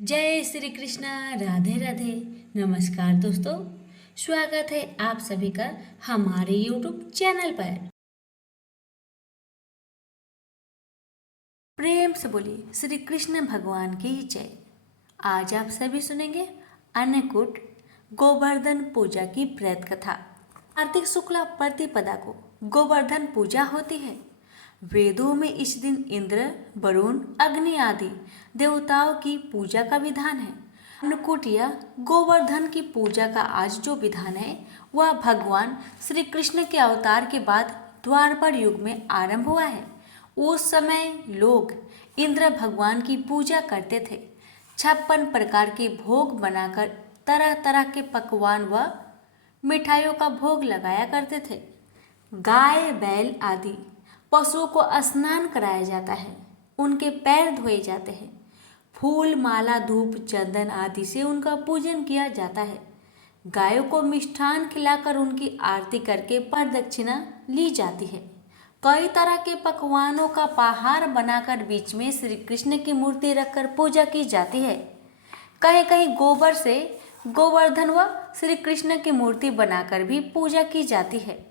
जय श्री कृष्णा। राधे राधे। नमस्कार दोस्तों, स्वागत है आप सभी का हमारे YouTube चैनल पर। प्रेम से बोलिए श्री कृष्ण भगवान की जय। आज आप सभी सुनेंगे अन्नकूट गोवर्धन पूजा की प्रेत कथा। कार्तिक शुक्ला प्रतिपदा को गोवर्धन पूजा होती है। वेदों में इस दिन इंद्र, वरुण, अग्नि आदि देवताओं की पूजा का विधान है। अन्नकूट या गोवर्धन की पूजा का आज जो विधान है वह भगवान श्री कृष्ण के अवतार के बाद द्वापर युग में आरंभ हुआ है। उस समय लोग इंद्र भगवान की पूजा करते थे। 56 प्रकार के भोग बनाकर तरह तरह के पकवान व मिठाइयों का भोग लगाया करते थे। गाय, बैल आदि पशुओं को स्नान कराया जाता है, उनके पैर धोए जाते हैं। फूल, माला, धूप, चंदन आदि से उनका पूजन किया जाता है। गायों को मिष्ठान खिलाकर उनकी आरती करके प्रदक्षिणा ली जाती है। कई तरह के पकवानों का पहाड़ बनाकर बीच में श्री कृष्ण की मूर्ति रखकर पूजा की जाती है। कहीं कहीं गोबर से गोवर्धन व श्री कृष्ण की मूर्ति बनाकर भी पूजा की जाती है।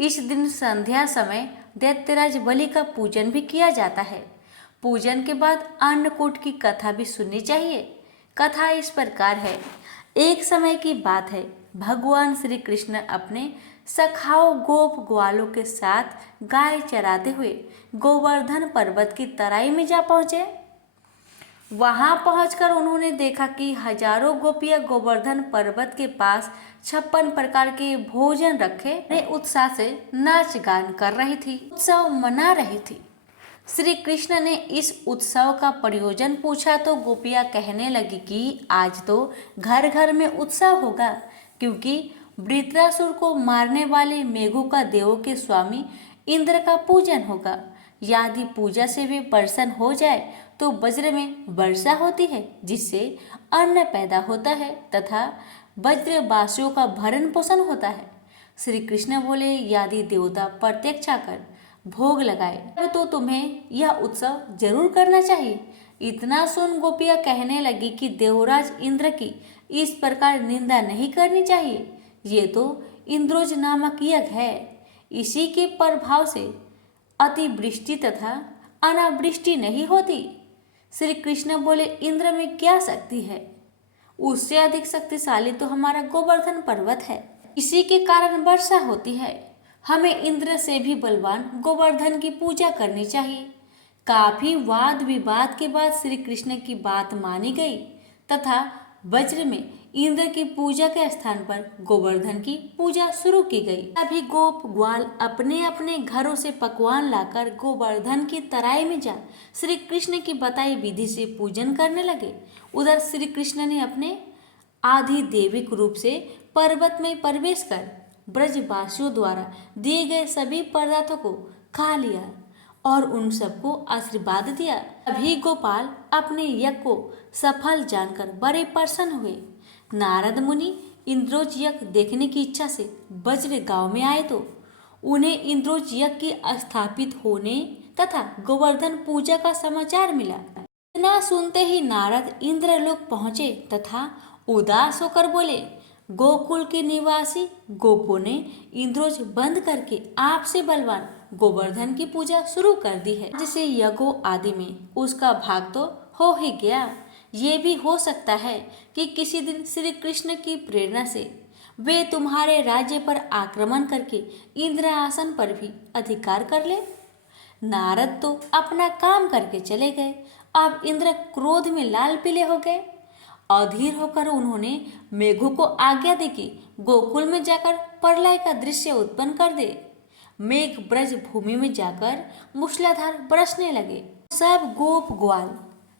इस दिन संध्या समय दैत्यराज बलि का पूजन भी किया जाता है। पूजन के बाद अन्नकूट की कथा भी सुननी चाहिए। कथा इस प्रकार है। एक समय की बात है, भगवान श्री कृष्ण अपने सखाओं गोप ग्वालों के साथ गाय चराते हुए गोवर्धन पर्वत की तराई में जा पहुँचे। वहां पहुंचकर उन्होंने देखा कि हजारों गोपियां गोवर्धन पर्वत के पास 56 प्रकार के भोजन रखे बड़े उत्साह से नाच गान कर रही थी, उत्सव मना रही थी। श्री कृष्ण ने इस उत्सव का प्रयोजन पूछा तो गोपियां कहने लगी कि आज तो घर घर में उत्सव होगा, क्योंकि वृत्रासुर को मारने वाले मेघों का देवों के स्वामी इंद्र का पूजन होगा। यदि पूजा से भी प्रसन्न हो जाए तो वज्र में वर्षा होती है, जिससे अन्न पैदा होता है तथा वज्रवासियों का भरण पोषण होता है। श्री कृष्ण बोले, यदि देवता प्रत्यक्ष आकर भोग लगाए तब तो तुम्हें यह उत्सव जरूर करना चाहिए। इतना सुन गोपियां कहने लगी कि देवराज इंद्र की इस प्रकार निंदा नहीं करनी चाहिए। ये तो इंद्रोज नामक यज्ञ है, इसी के प्रभाव से अतिवृष्टि तथा अनावृष्टि नहीं होती। श्री कृष्ण बोले, इंद्र में क्या शक्ति है? उससे अधिक शक्तिशाली तो हमारा गोवर्धन पर्वत है, इसी के कारण वर्षा होती है। हमें इंद्र से भी बलवान गोवर्धन की पूजा करनी चाहिए। काफी वाद विवाद के बाद श्री कृष्ण की बात मानी गई तथा वज्र में इंद्र की पूजा के स्थान पर गोवर्धन की पूजा शुरू की गई। सभी गोप ग्वाल अपने अपने घरों से पकवान लाकर गोवर्धन की तराई में जा श्री कृष्ण की बताई विधि से पूजन करने लगे। उधर श्री कृष्ण ने अपने आधिदैविक रूप से पर्वत में प्रवेश कर ब्रजवासियों द्वारा दिए गए सभी पदार्थों को खा लिया और उन सबको आशीर्वाद दिया। अभी गोपाल अपने यज्ञ को सफल जानकर बड़े प्रसन्न हुए। नारद मुनि इंद्रोज यज्ञ देखने की इच्छा से वज्र गांव में आए तो उन्हें इंद्रोज यज्ञ के स्थापित होने तथा गोवर्धन पूजा का समाचार मिला। इतना सुनते ही नारद इंद्रलोक पहुंचे तथा उदास होकर बोले, गोकुल के निवासी गोपों ने इंद्रोज बंद करके आपसे बलवान गोवर्धन की पूजा शुरू कर दी है, जिसे यज्ञों आदि में उसका भाग तो हो ही गया। ये भी हो सकता है कि किसी दिन श्री कृष्ण की प्रेरणा से वे तुम्हारे राज्य पर आक्रमण करके इंद्रासन पर भी अधिकार कर ले। नारद तो अपना काम करके चले गए। अब इंद्र क्रोध में लाल पीले हो गए। अधीर होकर उन्होंने मेघों को आज्ञा दी कि गोकुल में जाकर प्रलय का दृश्य उत्पन्न कर दे। मेघ ब्रज भूमि में जाकर मूसलाधार बरसने लगे। सब गोप ग्वाल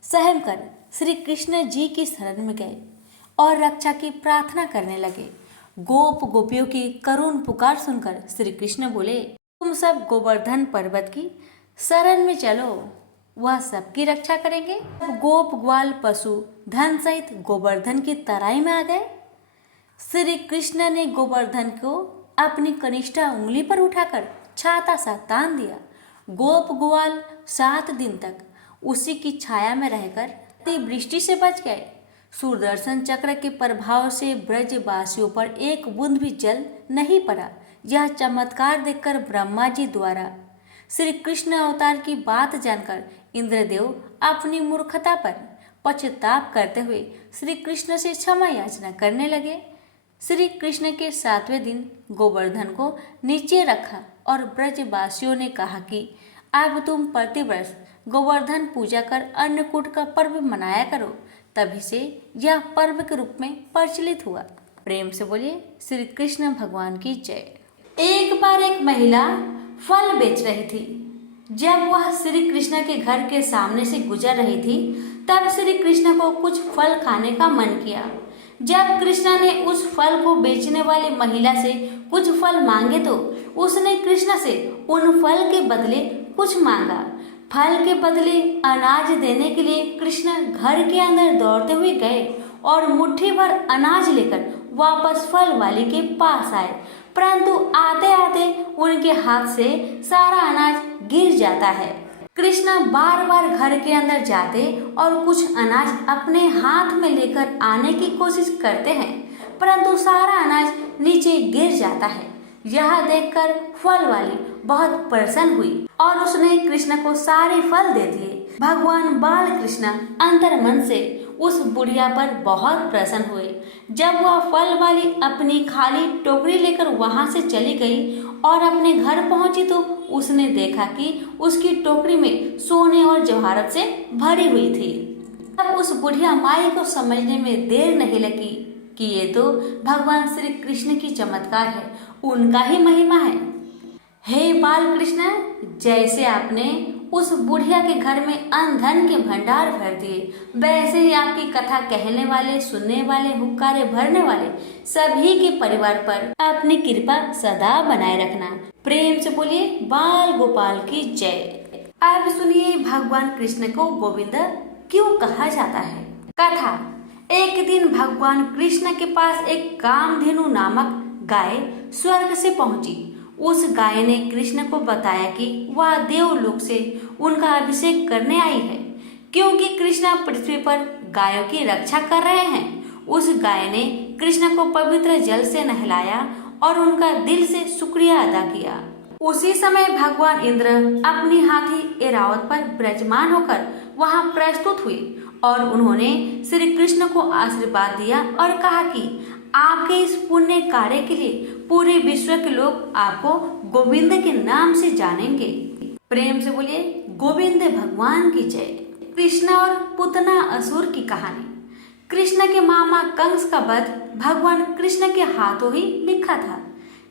सहम कर श्री कृष्ण जी की शरण में गए और रक्षा की प्रार्थना करने लगे। गोप गोपियों की करुण पुकार सुनकर श्री कृष्ण बोले, तुम सब गोवर्धन पर्वत की शरण में चलो, वह सबकी रक्षा करेंगे। गोप ग्वाल पशु धन सहित गोवर्धन की तराई में आ गए। श्री कृष्ण ने गोवर्धन को अपनी कनिष्ठा उंगली पर उठाकर छाता सा तान दिया। गोप ग्वाल 7 दिन तक उसी की छाया में रहकर वृष्टि से बच गए। सुदर्शन चक्र के प्रभाव से ब्रजवासियों पर एक बूंद भी जल नहीं पड़ा। यह चमत्कार देखकर ब्रह्मा जी द्वारा श्री कृष्ण अवतार की बात जानकर इंद्रदेव अपनी मूर्खता पर पश्चाताप करते हुए श्री कृष्ण से क्षमा याचना करने लगे। श्री कृष्ण के 7वें दिन गोवर्धन को नीचे रखा और ब्रजवासियों ने कहा कि अब तुम प्रतिवर्ष गोवर्धन पूजा कर अन्नकूट का पर्व मनाया करो। तभी से यह पर्व के रूप में प्रचलित हुआ। प्रेम से बोलिए श्री कृष्ण भगवान की जय। एक बार एक महिला फल बेच रही थी। जब वह श्री कृष्ण के घर के सामने से गुजर रही थी तब श्री कृष्ण को कुछ फल खाने का मन किया। जब कृष्ण ने उस फल को बेचने वाली महिला से कुछ फल मांगे तो उसने कृष्ण से उन फल के बदले कुछ मांगा। फल के बदले अनाज देने के लिए कृष्ण घर के अंदर दौड़ते हुए गए और मुट्ठी भर अनाज लेकर वापस फल वाली के पास आए, परंतु आते आते उनके हाथ से सारा अनाज गिर जाता है। कृष्ण बार बार घर के अंदर जाते और कुछ अनाज अपने हाथ में लेकर आने की कोशिश करते हैं, परंतु सारा अनाज नीचे गिर जाता है। यह देखकर फल वाली बहुत प्रसन्न हुई और उसने कृष्ण को सारे फल दे दिए। भगवान बाल कृष्ण अंतर्मन से उस बुढ़िया पर बहुत प्रसन्न हुए। जब वह फल वाली अपनी खाली टोकरी लेकर वहां से चली गई और अपने घर पहुंची तो उसने देखा कि उसकी टोकरी में सोने और जवाहरात से भरी हुई थी। तब उस बुढ़िया माई को समझने में देर नहीं लगी कि ये तो भगवान श्री कृष्ण की चमत्कार है, उनका ही महिमा है। हे बाल कृष्ण, जैसे आपने उस बुढ़िया के घर में अन्न धन के भंडार भर दिए, वैसे ही आपकी कथा कहने वाले, सुनने वाले, हुक्कारे भरने वाले सभी के परिवार पर अपनी कृपा सदा बनाए रखना। प्रेम से बोलिए बाल गोपाल की जय। अब सुनिए भगवान कृष्ण को गोविंद क्यों कहा जाता है। कथा। एक दिन भगवान कृष्ण के पास एक कामधेनु नामक गाय स्वर्ग से पहुंची। उस गाय ने कृष्ण को बताया कि वह देवलोक से उनका अभिषेक करने आई है, क्योंकि कृष्ण पृथ्वी पर गायों की रक्षा कर रहे हैं। उस गाय ने कृष्ण को पवित्र जल से नहलाया और उनका दिल से शुक्रिया अदा किया। उसी समय भगवान इंद्र अपनी हाथी ऐरावत पर विराजमान होकर वहां प्रस्तुत हुए और उन्होंने श्री कृष्ण को आशीर्वाद दिया और कहा कि आपके इस पुण्य कार्य के लिए पूरे विश्व के लोग आपको गोविंद के नाम से जानेंगे। प्रेम से बोलिए गोविंद भगवान की जय। कृष्ण और पुतना असुर की कहानी। कृष्ण के मामा कंस का वध भगवान कृष्ण के हाथों ही लिखा था।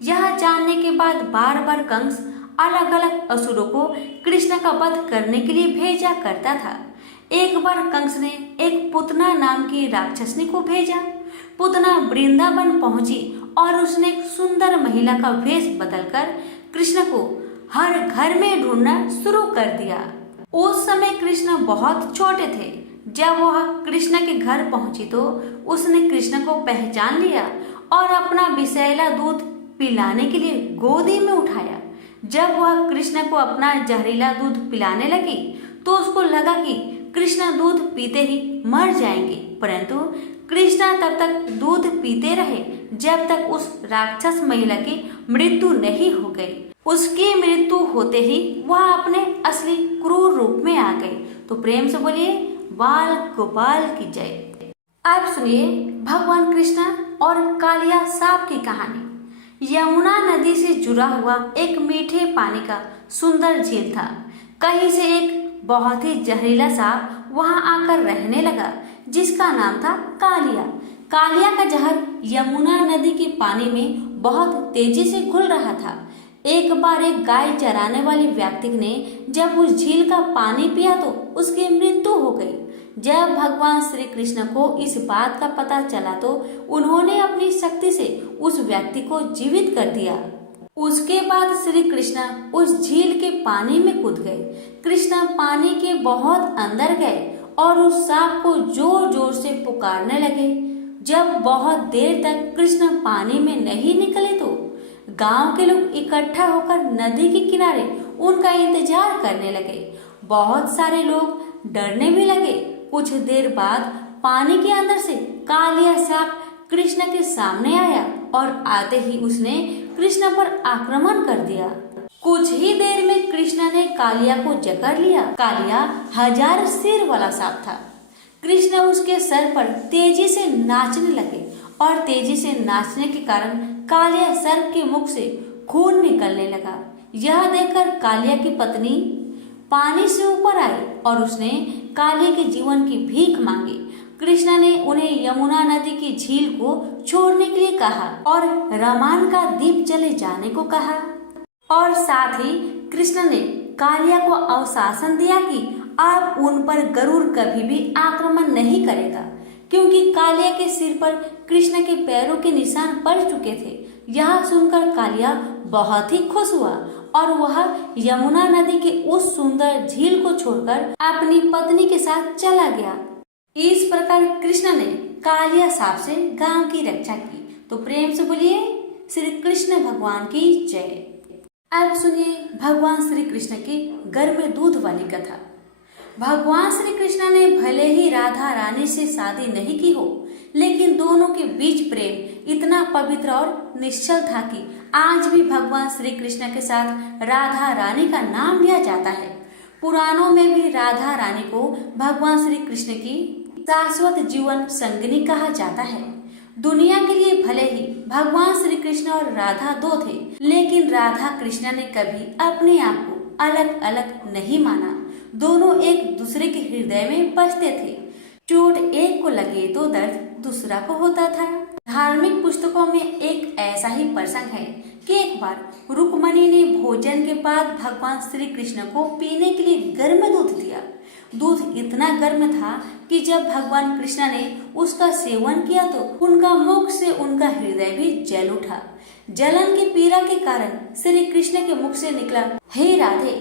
यह जानने के बाद बार बार कंस अलग अलग असुरों को कृष्ण का वध करने के लिए भेजा करता था। एक बार कंस ने एक पुतना नाम की राक्षसनी को भेजा। पुतना वृंदावन पहुंची और उसने एक सुंदर महिला का वेश बदलकर कृष्ण को हर घर में ढूंढना शुरू कर दिया। उस समय कृष्ण बहुत छोटे थे। जब वह कृष्ण के घर पहुंची तो उसने कृष्ण को पहचान लिया और अपना विषैला दूध पिलाने के लिए गोदी में उठाया। जब वह कृष्ण को अपना जहरीला दूध पिलाने लगी तो उसको लगा कि कृष्ण दूध पीते ही मर जाएंगे, परंतु कृष्ण तब तक दूध पीते रहे जब तक उस राक्षस महिला की मृत्यु नहीं हो गई। उसकी मृत्यु होते ही वह अपने असली क्रूर रूप में आ गई। तो प्रेम से बोलिए बाल गोपाल की जय। अब सुनिए भगवान कृष्ण और कालिया सांप की कहानी। यमुना नदी से जुड़ा हुआ एक मीठे पानी का सुंदर झील था। कहीं से एक बहुत ही जहरीला सांप वहां आकर रहने लगा, जिसका नाम था कालिया। कालिया का जहर यमुना नदी के पानी में बहुत तेजी से घुल रहा था। एक बार एक गाय चराने वाले व्यक्ति ने जब उस झील का पानी पिया तो उसकी मृत्यु हो गई। जब भगवान श्री कृष्ण को इस बात का पता चला तो उन्होंने अपनी शक्ति से उस व्यक्ति को जीवित कर दिया। उसके बाद श्री कृष्ण उस झील के पानी में कूद गए। कृष्ण पानी के बहुत अंदर गए और उस सांप को जोर जोर से पुकारने लगे। जब बहुत देर तक कृष्ण पानी में नहीं निकले तो गांव के लोग इकट्ठा होकर नदी के किनारे उनका इंतजार करने लगे। बहुत सारे लोग डरने भी लगे कुछ देर बाद पानी के अंदर से कालिया सांप कृष्ण के सामने आया और आते ही उसने कृष्ण पर आक्रमण कर दिया। कुछ ही देर में कृष्ण ने कालिया को जकड़ लिया। कालिया 1000 सिर वाला सांप था। कृष्ण उसके सर पर तेजी से नाचने लगे और तेजी से नाचने के कारण कालिया सर्प के मुख से खून निकलने लगा। यह देखकर कालिया की पत्नी पानी से ऊपर आई और उसने कालिया के जीवन की भीख मांगी। कृष्ण ने उन्हें यमुना नदी की झील को छोड़ने के लिए कहा और रमान का दीप चले जाने को कहा और साथ ही कृष्ण ने कालिया को आश्वासन दिया कि आप उन पर गरुड़ कभी भी आक्रमण नहीं करेगा, क्योंकि कालिया के सिर पर कृष्ण के पैरों के निशान पड़ चुके थे। यह सुनकर कालिया बहुत ही खुश हुआ और वह यमुना नदी के उस सुंदर झील को छोड़कर अपनी पत्नी के साथ चला गया। इस प्रकार कृष्ण ने कालिया सांप से गांव की रक्षा की। तो प्रेम से बोलिए श्री कृष्ण भगवान की जय। अब सुनिए भगवान श्री कृष्ण की गर्भ दूध वाली कथा। भगवान श्री कृष्ण ने भले ही राधा रानी से शादी नहीं की हो, लेकिन दोनों के बीच प्रेम इतना पवित्र और निश्चल था कि आज भी भगवान श्री कृष्ण के साथ राधा रानी का नाम लिया जाता है। पुराणों में भी राधा रानी को भगवान श्री कृष्ण की शाश्वत जीवन संगिनी कहा जाता है। दुनिया के लिए भले ही भगवान श्री कृष्ण और राधा दो थे, लेकिन राधा कृष्ण ने कभी अपने आप को अलग अलग नहीं माना। दोनों एक दूसरे के हृदय में बसते थे। चोट एक को लगे तो दर्द दूसरा को होता था। धार्मिक पुस्तकों में एक ऐसा ही प्रसंग है कि एक बार रुक्मणी ने भोजन के बाद भगवान श्री कृष्ण को पीने के लिए गर्म दूध दिया। दूध इतना गर्म था कि जब भगवान कृष्ण ने उसका सेवन किया तो उनका मुख से उनका हृदय भी जल उठा। जलन की पीड़ा के कारण श्री कृष्ण के मुख से निकला, हे राधे।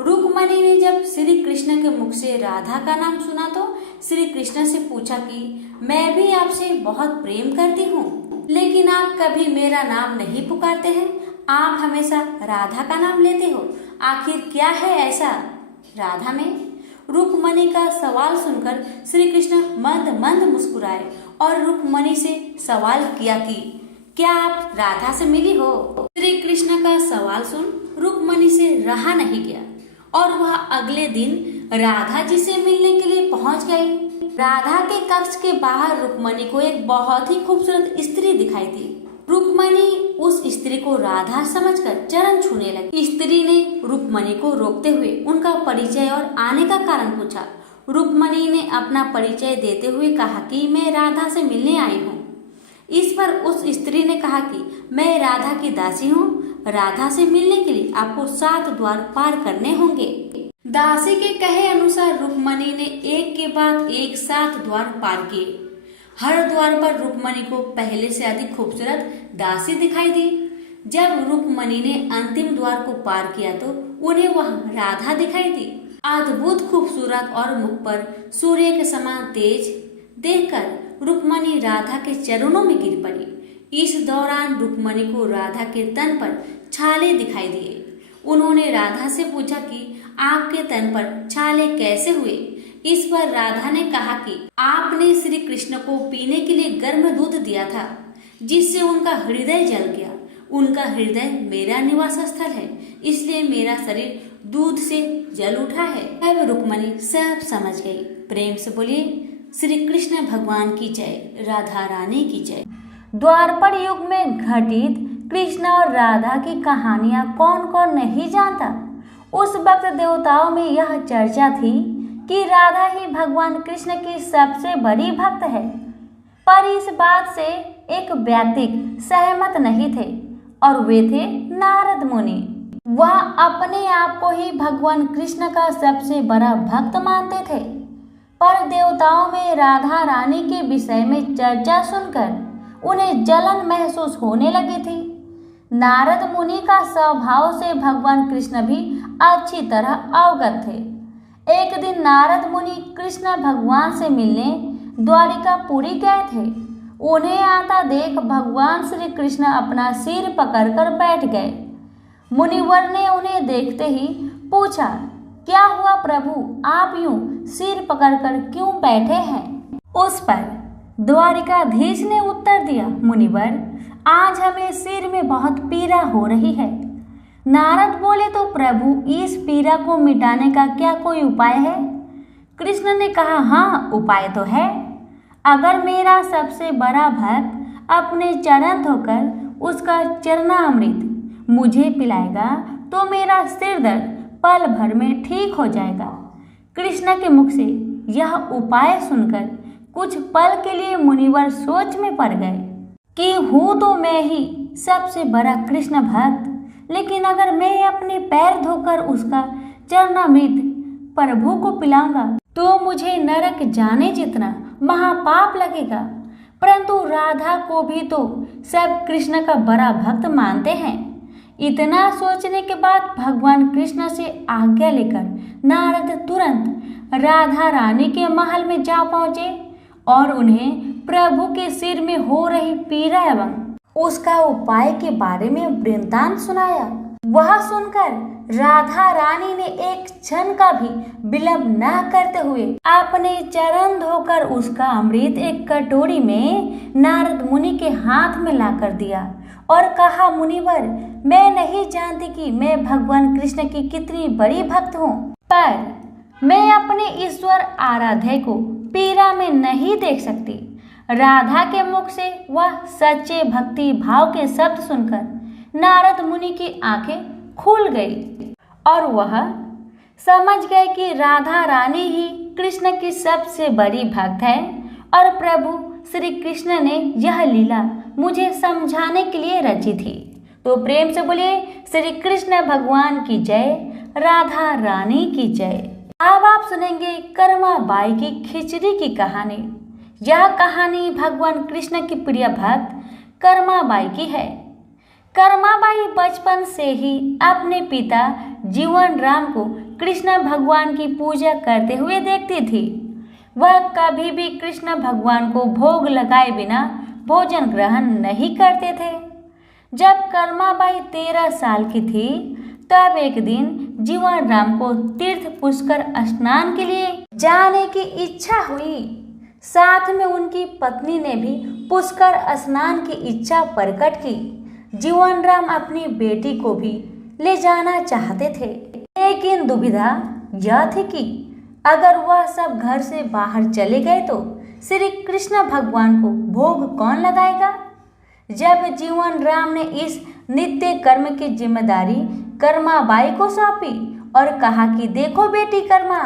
रुक्मणी ने जब श्री कृष्ण के मुख से राधा का नाम सुना तो श्री कृष्ण से पूछा कि मैं भी आपसे बहुत प्रेम करती हूँ, लेकिन आप कभी मेरा नाम नहीं पुकारते हैं। आप हमेशा राधा का नाम लेते हो, आखिर क्या है ऐसा राधा में? रुक्मणी का सवाल सुनकर श्री कृष्ण मंद मंद मुस्कुराए और रुक्मणी से सवाल किया कि क्या आप राधा से मिली हो? श्री कृष्ण का सवाल सुन रुक्मणी से रहा नहीं गया और वह अगले दिन राधा जी से मिलने के लिए पहुंच गई। राधा के कक्ष के बाहर रुक्मणी को एक बहुत ही खूबसूरत स्त्री दिखाई दी। रुक्मणी उस स्त्री को राधा समझकर चरण छूने लगी। स्त्री ने रुक्मणी को रोकते हुए उनका परिचय और आने का कारण पूछा। रुक्मणी ने अपना परिचय देते हुए कहा कि मैं राधा से मिलने आई हूँ। इस पर उस स्त्री ने कहा कि मैं राधा की दासी हूँ। राधा से मिलने के लिए आपको 7 द्वार पार करने होंगे। दासी के कहे अनुसार रुक्मणी ने एक के बाद एक 7 द्वार पार किए। हर द्वार पर रुक्मणी को पहले से अधिक खूबसूरत दासी दिखाई दी। जब रुक्मणी ने अंतिम द्वार को पार किया तो उन्हें वह राधा दिखाई दी। अद्भुत खूबसूरत और मुख पर सूर्य के समान तेज देखकर रुक्मणी राधा के चरणों में गिर पड़ी। इस दौरान रुक्मणी को राधा के तन पर छाले दिखाई दिए। उन्होंने राधा से पूछा कि आपके तन पर छाले कैसे हुए? इस पर राधा ने कहा कि आपने श्री कृष्ण को पीने के लिए गर्म दूध दिया था, जिससे उनका हृदय जल गया। उनका हृदय मेरा निवास स्थल है, इसलिए मेरा शरीर दूध से जल उठा है। अब रुक्मणी सब समझ गई। प्रेम से बोलिए श्री कृष्ण भगवान की जय, राधा रानी की जय। द्वापर युग में घटित कृष्ण और राधा की कहानियां कौन कौन नहीं जानता। उस वक्त देवताओं में यह चर्चा थी कि राधा ही भगवान कृष्ण की सबसे बड़ी भक्त है, पर इस बात से एक व्यक्ति सहमत नहीं थे और वे थे नारद मुनि। वह अपने आप को ही भगवान कृष्ण का सबसे बड़ा भक्त मानते थे, पर देवताओं में राधा रानी के विषय में चर्चा सुनकर उन्हें जलन महसूस होने लगी थी। नारद मुनि का स्वभाव से भगवान कृष्ण भी अच्छी तरह अवगत थे। एक दिन नारद मुनि कृष्ण भगवान से मिलने द्वारिकापुरी गए थे। उन्हें आता देख भगवान श्री कृष्ण अपना सिर पकड़कर बैठ गए। मुनिवर ने उन्हें देखते ही पूछा, क्या हुआ प्रभु, आप यूं सिर पकड़कर क्यों बैठे हैं? उस पर द्वारिकाधीश ने उत्तर दिया, मुनिवर, आज हमें सिर में बहुत पीड़ा हो रही है। नारद बोले, तो प्रभु, इस पीड़ा को मिटाने का क्या कोई उपाय है? कृष्ण ने कहा, हाँ, उपाय तो है। अगर मेरा सबसे बड़ा भक्त अपने चरण धोकर उसका चरणामृत मुझे पिलाएगा तो मेरा सिर दर्द पल भर में ठीक हो जाएगा। कृष्ण के मुख से यह उपाय सुनकर कुछ पल के लिए मुनिवर सोच में पड़ गए कि हूँ तो मैं ही सबसे बड़ा कृष्ण भक्त, लेकिन अगर मैं अपने पैर धोकर उसका चरणामृत प्रभु को पिलाऊंगा तो मुझे नरक जाने जितना महापाप लगेगा। परंतु राधा को भी तो सब कृष्ण का बड़ा भक्त मानते हैं। इतना सोचने के बाद भगवान कृष्ण से आज्ञा लेकर नारद तुरंत राधा रानी के महल में जा पहुंचे और उन्हें प्रभु के सिर में हो रही पीड़ा एवं उसका उपाय के बारे में वृत्तांत सुनाया। वह सुनकर राधा रानी ने एक क्षण का भी विलंब न करते हुए अपने चरण धोकर उसका अमृत एक कटोरी में नारद मुनि के हाथ में लाकर दिया और कहा, मुनिवर, मैं नहीं जानती कि मैं भगवान कृष्ण की कितनी बड़ी भक्त हूँ, पर मैं अपने ईश्वर आराध्य को पीड़ा में नहीं देख सकती। राधा के मुख से वह सच्चे भक्ति भाव के शब्द सुनकर नारद मुनि की आंखें खुल गई और वह समझ गए कि राधा रानी ही कृष्ण की सबसे बड़ी भक्त है और प्रभु श्री कृष्ण ने यह लीला मुझे समझाने के लिए रची थी। तो प्रेम से बोलिए, श्री कृष्ण भगवान की जय, राधा रानी की जय। अब आप सुनेंगे कर्मा बाई की खिचड़ी की कहानी। यह कहानी भगवान कृष्ण की प्रिय भक्त कर्मा बाई की है। कर्मा बाई बचपन से ही अपने पिता जीवन राम को कृष्ण भगवान की पूजा करते हुए देखती थी। वह कभी भी कृष्ण भगवान को भोग लगाए बिना भोजन ग्रहण नहीं करते थे। जब कर्मा बाई 13 साल की थी तब एक दिन जीवन राम को तीर्थ पुष्कर स्नान के लिए जाने की इच्छा हुई। साथ में उनकी पत्नी ने भी पुष्कर स्नान की इच्छा प्रकट की। जीवन राम अपनी बेटी को भी ले जाना चाहते थे, लेकिन दुविधा यह थी कि अगर वह सब घर से बाहर चले गए तो श्री कृष्ण भगवान को भोग कौन लगाएगा। जब जीवन राम ने इस नित्य कर्म की जिम्मेदारी कर्मा बाई को सौंपी और कहा कि देखो बेटी कर्मा,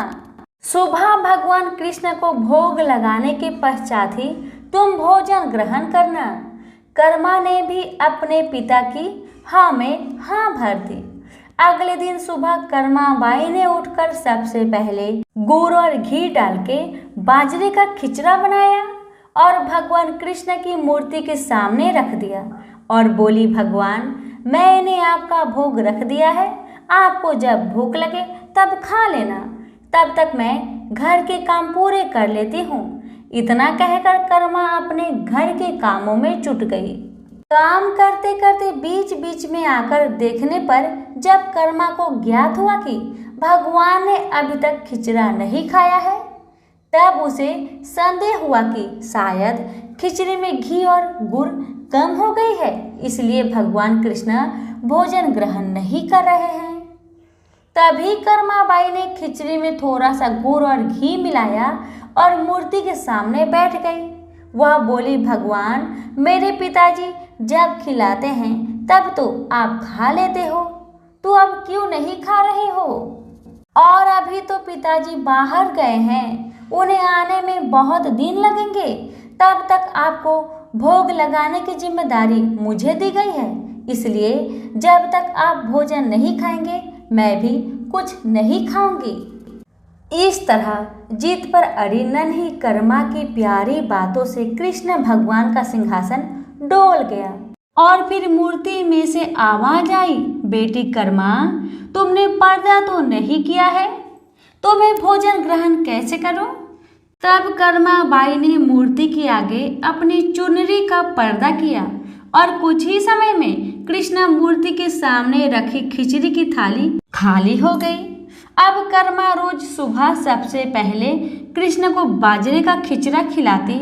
सुबह भगवान कृष्ण को भोग लगाने के पश्चात ही तुम भोजन ग्रहण करना। कर्मा ने भी अपने पिता की हाँ में हाँ भर दी। अगले दिन सुबह कर्मा बाई ने उठकर सबसे पहले गुड़ और घी डाल के बाजरे का खिचड़ा बनाया और भगवान कृष्ण की मूर्ति के सामने रख दिया और बोली, भगवान, मैंने आपका भोग रख दिया है, आपको जब भूख लगे तब खा लेना, तब तक मैं घर के काम पूरे कर लेती हूँ। इतना कहकर कर्मा अपने घर के कामों में जुट गई। काम करते करते बीच बीच में आकर देखने पर जब कर्मा को ज्ञात हुआ कि भगवान ने अभी तक खिचड़ा नहीं खाया है, तब उसे संदेह हुआ कि शायद खिचड़ी में घी और गुड़ कम हो गई है, इसलिए भगवान कृष्ण भोजन ग्रहण नहीं कर रहे हैं। तभी कर्मा बाई ने खिचड़ी में थोड़ा सा गुड़ और घी मिलाया और मूर्ति के सामने बैठ गई। वह बोली, भगवान, मेरे पिताजी जब खिलाते हैं तब तो आप खा लेते हो, तो अब क्यों नहीं खा रहे हो? और अभी तो पिताजी बाहर गए हैं, उन्हें आने में बहुत दिन लगेंगे, तब तक आपको भोग लगाने की जिम्मेदारी मुझे दी गई है, इसलिए जब तक आप भोजन नहीं खाएंगे मैं भी कुछ नहीं खाऊंगी। इस तरह जिद पर अड़ी नन्ही कर्मा की प्यारी बातों से कृष्ण भगवान का सिंहासन डोल गया और फिर मूर्ति में से आवाज आई, बेटी कर्मा, तुमने पर्दा तो नहीं किया है, तो मैं भोजन ग्रहण कैसे करूं? तब कर्मा बाई ने मूर्ति के आगे अपनी चुनरी का पर्दा किया और कुछ ही समय में कृष्ण मूर्ति के सामने रखी खिचड़ी की थाली खाली हो गई। अब कर्मा रोज सुबह सबसे पहले कृष्ण को बाजरे का खिचड़ा खिलाती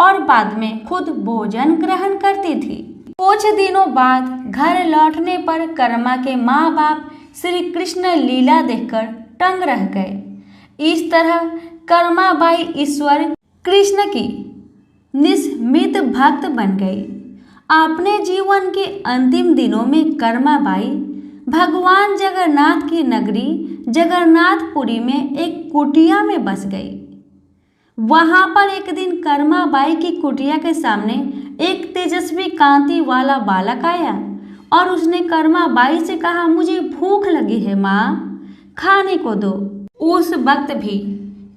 और बाद में खुद भोजन ग्रहण करती थी। कुछ दिनों बाद घर लौटने पर कर्मा के माँ बाप श्री कृष्ण लीला देखकर दंग रह गए। इस तरह कर्मा बाई ईश्वर कृष्ण की निस्मित भक्त बन गई। अपने जीवन के अंतिम दिनों में कर्मा बाई भगवान जगन्नाथ की नगरी जगन्नाथपुरी में एक कुटिया में बस गई। वहां पर एक दिन कर्मा बाई की कुटिया के सामने एक तेजस्वी कांति वाला बालक आया और उसने कर्मा बाई से कहा, मुझे भूख लगी है माँ, खाने को दो। उस वक्त भी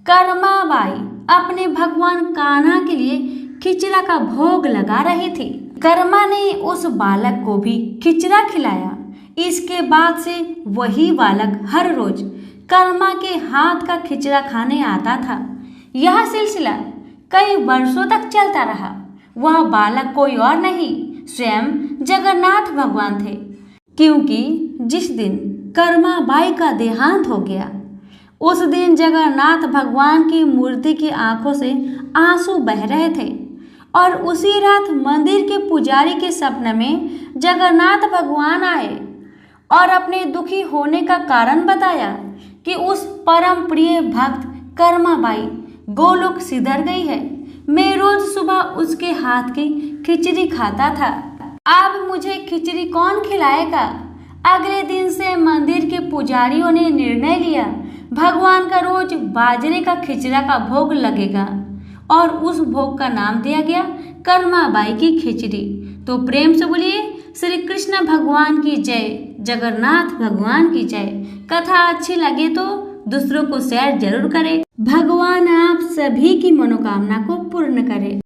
कर्मा बाई अपने भगवान कान्हा के लिए खिचड़ा का भोग लगा रही थी। कर्मा ने उस बालक को भी खिचड़ा खिलाया। इसके बाद से वही बालक हर रोज कर्मा के हाथ का खिचड़ा खाने आता था। यह सिलसिला कई वर्षों तक चलता रहा। वह बालक कोई और नहीं, स्वयं जगन्नाथ भगवान थे। क्योंकि जिस दिन कर्मा बाई का देहांत हो गया, उस दिन जगन्नाथ भगवान की मूर्ति की आंखों से आंसू बह रहे थे और उसी रात मंदिर के पुजारी के सपने में जगन्नाथ भगवान आए और अपने दुखी होने का कारण बताया कि उस परम प्रिय भक्त कर्मा बाई गोलोक सिधर गई है। मैं रोज सुबह उसके हाथ की खिचड़ी खाता था। अब मुझे खिचड़ी कौन खिलाएगा? अगले दिन से मंदिर के पुजारियों ने निर्णय लिया, भगवान का रोज बाजरे का खिचड़ा का भोग लगेगा और उस भोग का नाम दिया गया कर्मा बाई की खिचड़ी। तो प्रेम से बोलिए श्री कृष्ण भगवान की जय, जगन्नाथ भगवान की जय। कथा अच्छी लगे तो दूसरों को शेयर जरूर करें। भगवान आप सभी की मनोकामना को पूर्ण करें।